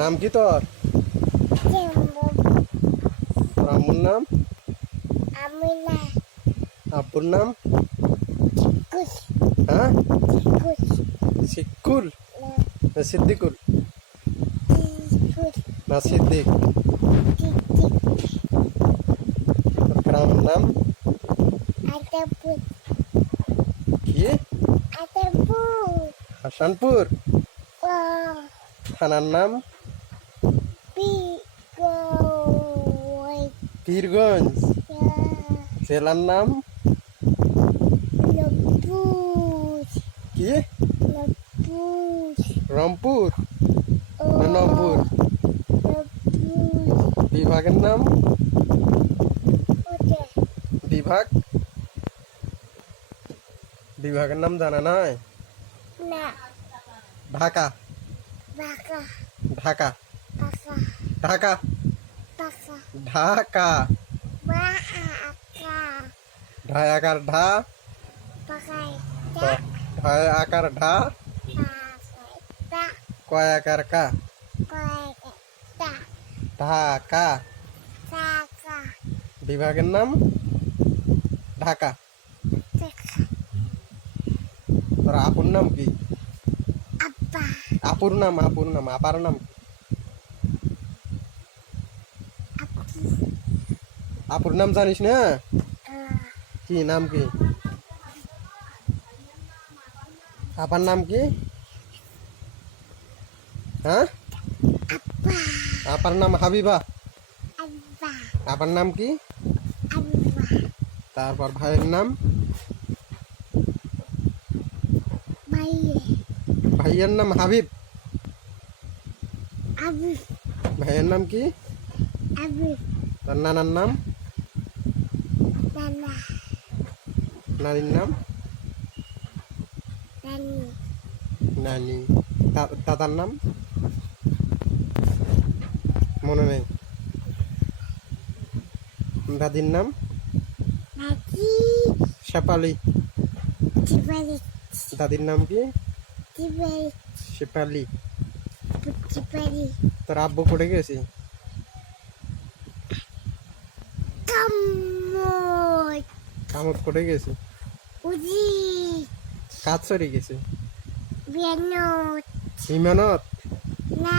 নাম কি তোর? তোর আম্মুর নাম? আব্বুর নাম? হ্যাঁ, শিকুল না সিদ্দিকুল না সিদ্দিক? তোর গ্রামের নাম কি? হাসানপুর। থানার নাম পীরগঞ্জ। জেলার নাম কি? রংপুর না নম্বর? বিভাগের নাম? বিভাগের নাম জানা নাই? ঢাকা ঢাকা ঢাকা ঢাকা। ঢায় আকার ঢা, ঢায় আকার ঢা, কয় আকার কা? ঢাকা। বিভাগের নাম ঢাকা। তোর আপুর নাম কি? আপুর নাম আপার নাম? আপুর নাম জানিস না? কি নাম কি? আপার নাম কি? হ্যাঁ, আপার নাম হাবিবা। আপার নাম কি? তারপর ভাইয়ের নাম? ভাইয়ের নাম হাবিব। ভাইয়ের নাম কি? তার নানার নাম? নানির নাম? নানি। দাদার নাম মনে নেই? দাদির নাম? শেফালি। দাদির নাম কি? শেফালি। তোর আব্বু কোটে গেছে? কামত কোটে গেছে? কাজ চড়ে গেছে? ইমানত না।